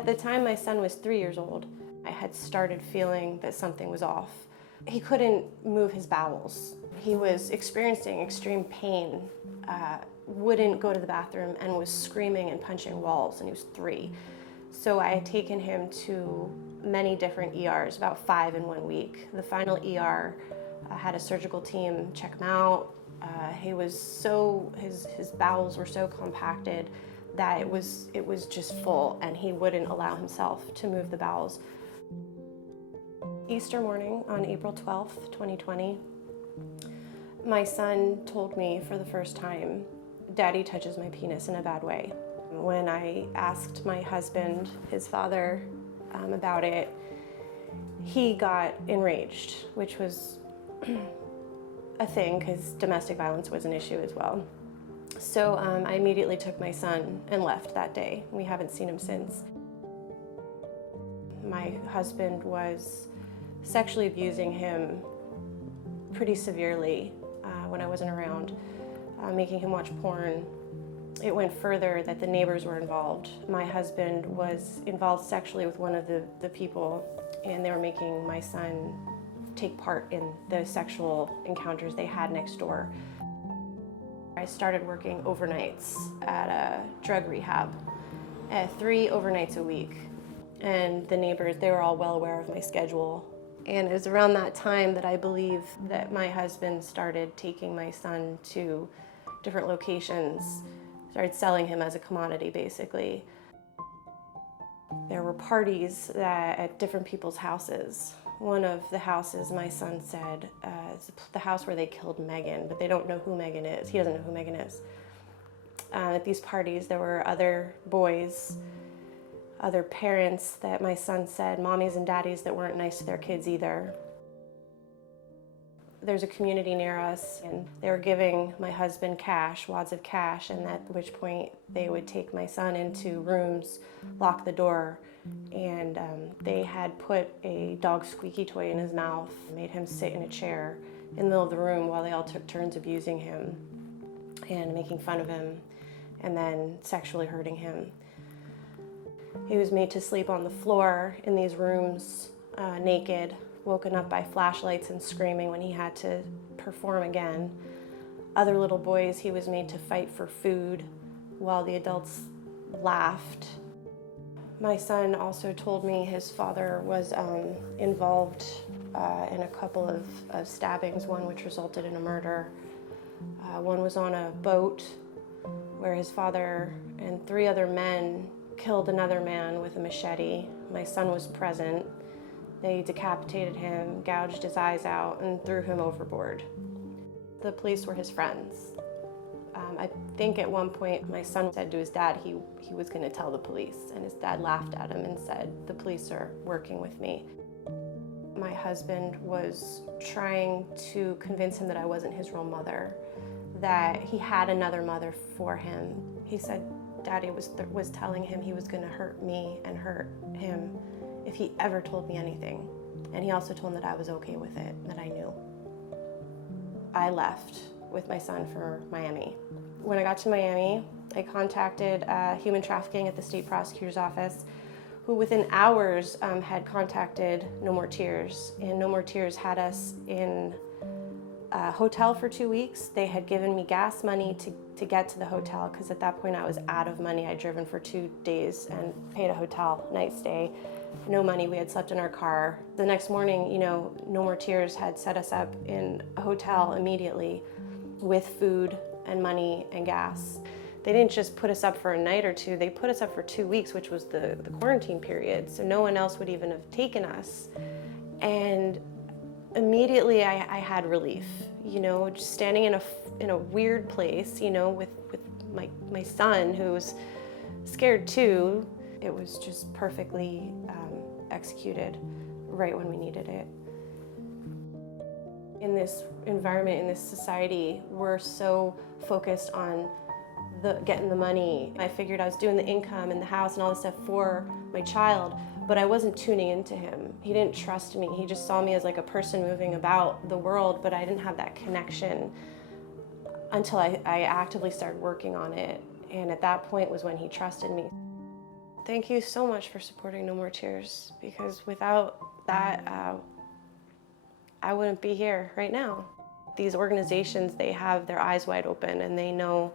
At the time my son was 3 years old, I had started feeling that something was off. He couldn't move his bowels. He was experiencing extreme pain, wouldn't go to the bathroom, and was screaming and punching walls, and he was 3. So I had taken him to many different ERs, about 5 in 1 week. The final ER had a surgical team check him out. His bowels were so compacted that it was just full, and he wouldn't allow himself to move the bowels. Easter morning on April 12th, 2020, my son told me for the first time, "Daddy touches my penis in a bad way." When I asked my husband, his father, about it, he got enraged, which was a thing because domestic violence was an issue as well. So I immediately took my son and left that day. We haven't seen him since. My husband was sexually abusing him pretty severely when I wasn't around, making him watch porn. It went further that the neighbors were involved. My husband was involved sexually with one of the people, and they were making my son take part in the sexual encounters they had next door. I started working overnights at a drug rehab, 3 overnights a week. And the neighbors, they were all well aware of my schedule. And it was around that time that I believe that my husband started taking my son to different locations, started selling him as a commodity, basically. There were parties at different people's houses. One of the houses, my son said, is the house where they killed Megan, but they don't know who Megan is. He doesn't know who Megan is. At these parties, there were other boys, other parents that my son said, mommies and daddies, that weren't nice to their kids either. There's a community near us, and they were giving my husband cash, wads of cash, and at which point they would take my son into rooms, lock the door, and they had put a dog squeaky toy in his mouth, made him sit in a chair in the middle of the room while they all took turns abusing him and making fun of him, and then sexually hurting him. He was made to sleep on the floor in these rooms, naked, woken up by flashlights and screaming when he had to perform again. Other little boys, he was made to fight for food while the adults laughed. My son also told me his father was involved in a couple of stabbings, one which resulted in a murder. One was on a boat where his father and 3 other men killed another man with a machete. My son was present. They decapitated him, gouged his eyes out, and threw him overboard. The police were his friends. I think at one point my son said to his dad he was going to tell the police, and his dad laughed at him and said, "The police are working with me." My husband was trying to convince him that I wasn't his real mother, that he had another mother for him. He said Daddy was telling him he was going to hurt me and hurt him if he ever told me anything. And he also told him that I was okay with it, that I knew. I left with my son for Miami. When I got to Miami, I contacted human trafficking at the state prosecutor's office, who within hours had contacted No More Tears. And No More Tears had us in a hotel for 2 weeks. They had given me gas money to get to the hotel, because at that point I was out of money. I'd driven for 2 days and paid a hotel night stay. No money, we had slept in our car. The next morning, No More Tears had set us up in a hotel immediately with food and money and gas. They didn't just put us up for a night or 2, they put us up for 2 weeks, which was the quarantine period, so no one else would even have taken us. And immediately I had relief, just standing in a weird place, with my son, who was scared too. It was just perfectly executed right when we needed it. In this environment, in this society, we're so focused on getting the money. I figured I was doing the income and the house and all this stuff for my child, but I wasn't tuning into him. He didn't trust me. He just saw me as like a person moving about the world, but I didn't have that connection until I actively started working on it. And at that point was when he trusted me. Thank you so much for supporting No More Tears, because without that, I wouldn't be here right now. These organizations, they have their eyes wide open, and they know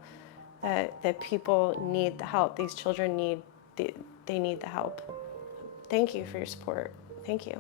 that people need the help. These children need, they need the help. Thank you for your support. Thank you.